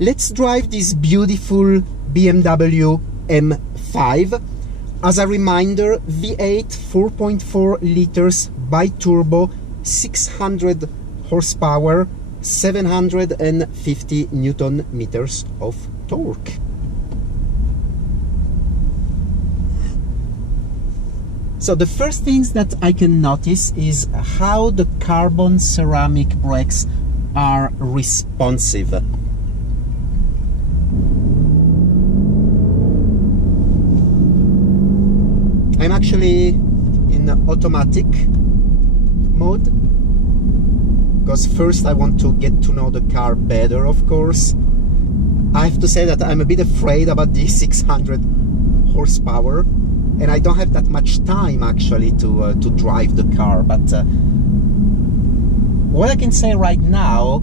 Let's drive this beautiful BMW M5. As a reminder, V8 4.4 liters bi-turbo, 600 horsepower, 750 Newton meters of torque. So the first things that I can notice is how the carbon ceramic brakes are responsive. I'm actually in automatic mode because first I want to get to know the car better, of course. I have to say that I'm a bit afraid about the 600 horsepower, and I don't have that much time actually to drive the car, but what I can say right now,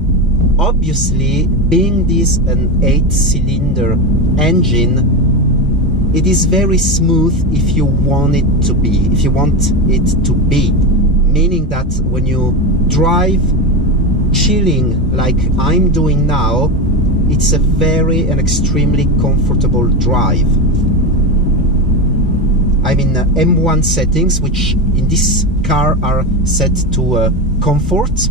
obviously being this an 8-cylinder engine, it is very smooth if you want it to be, meaning that when you drive chilling like I'm doing now, it's a very and extremely comfortable drive. I'm in M1 settings, which in this car are set to comfort.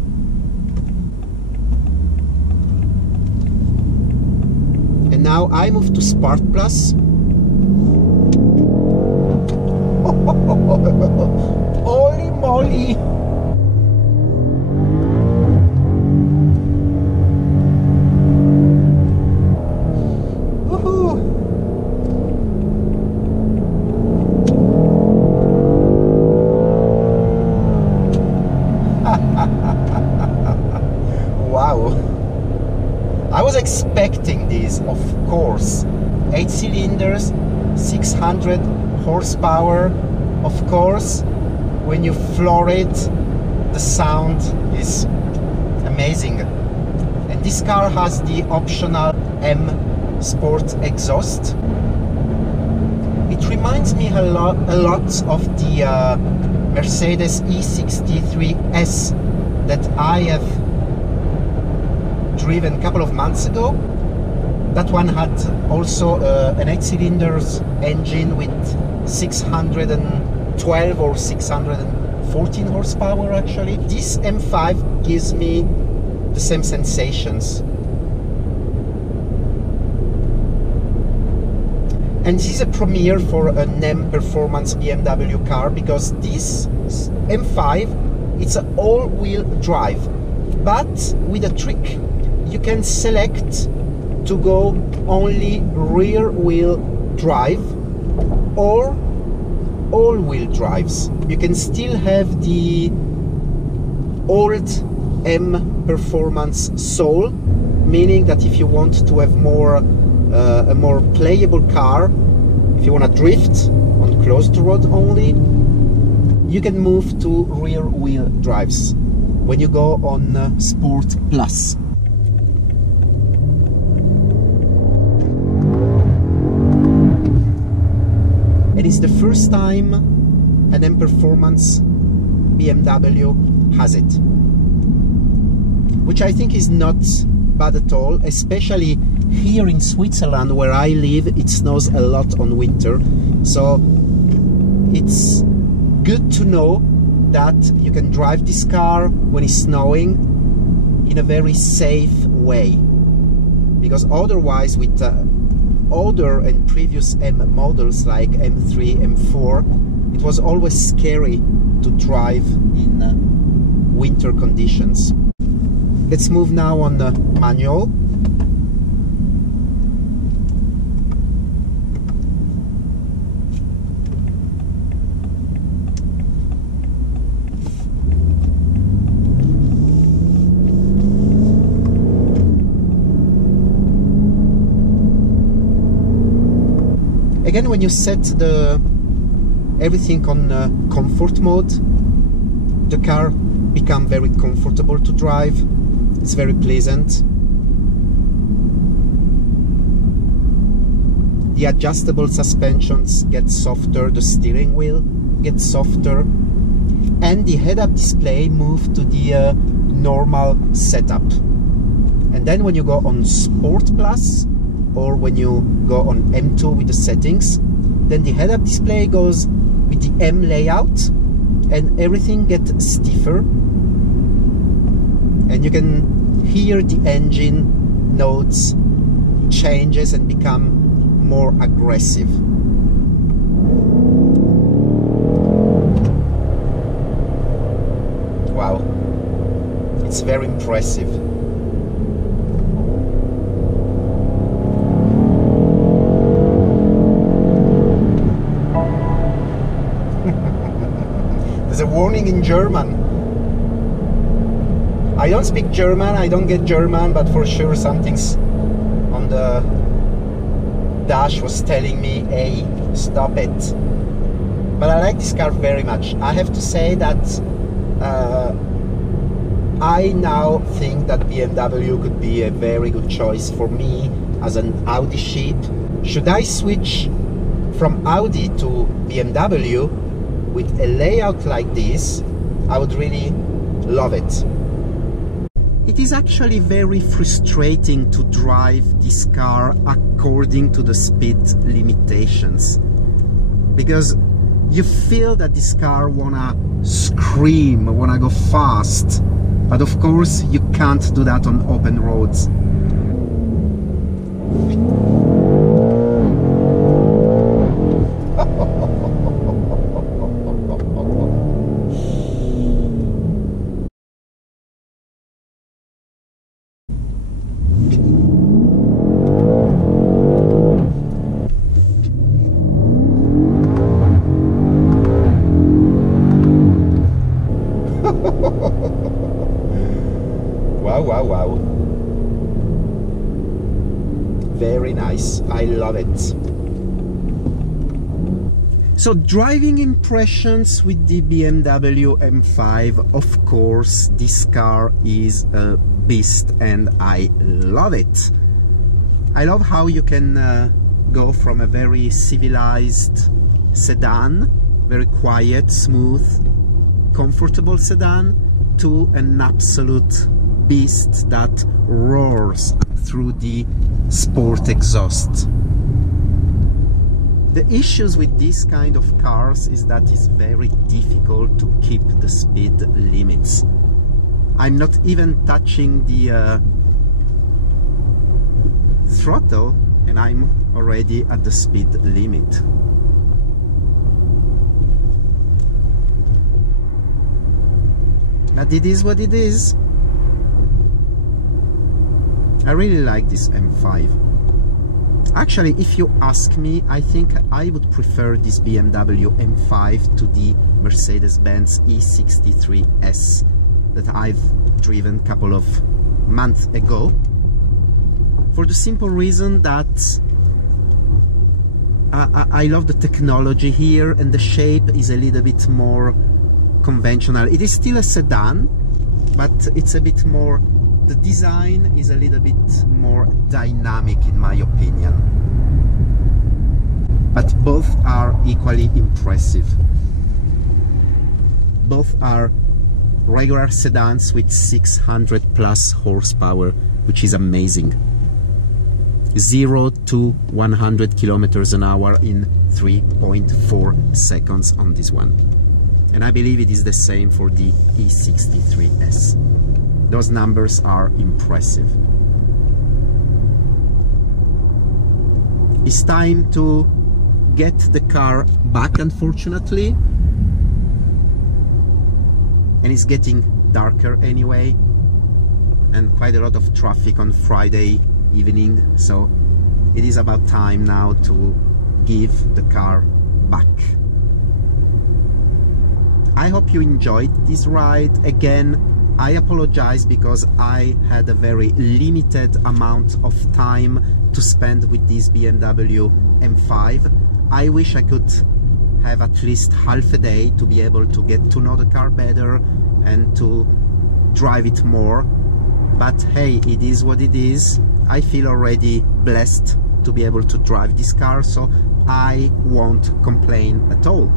And now I move to Sport Plus. Holy moly! Wow, I was expecting this, of course. 8 cylinders, 600 horsepower, of course. When you floor it, the sound is amazing. And this car has the optional M Sport exhaust. It reminds me a lot of the Mercedes E63S that I have driven a couple of months ago. That one had also an 8-cylinder engine with 612 or 614 horsepower actually. This M5 gives me the same sensations. And this is a premiere for an M Performance BMW car, because this M5, it's an all-wheel drive, but with a trick. You can select to go only rear-wheel drive or all-wheel drives. You can still have the old M Performance soul, meaning that if you want to have more a more playable car, if you want to drift on closed road only, you can move to rear-wheel drives when you go on Sport Plus. And it's the first time an M Performance BMW has it, which I think is not bad at all, especially here in Switzerland where I live. It snows a lot on winter, so it's good to know that you can drive this car when it's snowing in a very safe way, because otherwise with older and previous M models like M3, M4, it was always scary to drive in winter conditions. Let's move now on the manual. Again, when you set everything on comfort mode, the car becomes very comfortable to drive. It's very pleasant. The adjustable suspensions get softer, the steering wheel gets softer, and the head-up display moved to the normal setup. And then when you go on Sport Plus, or when you go on M2 with the settings, then the head-up display goes with the M layout and everything gets stiffer, and you can hear the engine notes changes and become more aggressive. Wow, it's very impressive. There's a warning in German. I don't speak German, I don't get German, but for sure something's on the dash was telling me, hey, stop it. But I like this car very much. I have to say that I now think that BMW could be a very good choice for me as an Audi sheep. Should I switch from Audi to BMW with a layout like this, I would really love it. It is actually very frustrating to drive this car according to the speed limitations, because you feel that this car wanna scream, wanna go fast, but of course you can't do that on open roads. Wow. Very nice. I love it. So driving impressions with the BMW M5, of course, this car is a beast and I love it. I love how you can go from a very civilized sedan, very quiet, smooth, comfortable sedan, to an absolute beast that roars through the sport exhaust. The issues with this kind of cars is that it's very difficult to keep the speed limits. I'm not even touching the throttle and I'm already at the speed limit. But it is what it is. I really like this M5. Actually, if you ask me, I think I would prefer this BMW M5 to the Mercedes-Benz E63S that I've driven a couple of months ago, for the simple reason that I love the technology here, and the shape is a little bit more conventional. It is still a sedan, but it's a bit more, the design is a little bit more dynamic in my opinion. But both are equally impressive. Both are regular sedans with 600 plus horsepower, which is amazing. 0 to 100 kilometers an hour in 3.4 seconds on this one. And I believe it is the same for the E63S. Those numbers are impressive. It's time to get the car back, unfortunately. And it's getting darker anyway, and quite a lot of traffic on Friday evening, so it is about time now to give the car back. I hope you enjoyed this ride. Again, I apologize because I had a very limited amount of time to spend with this BMW M5. I wish I could have at least half a day to be able to get to know the car better and to drive it more. But hey, it is what it is. I feel already blessed to be able to drive this car, so I won't complain at all.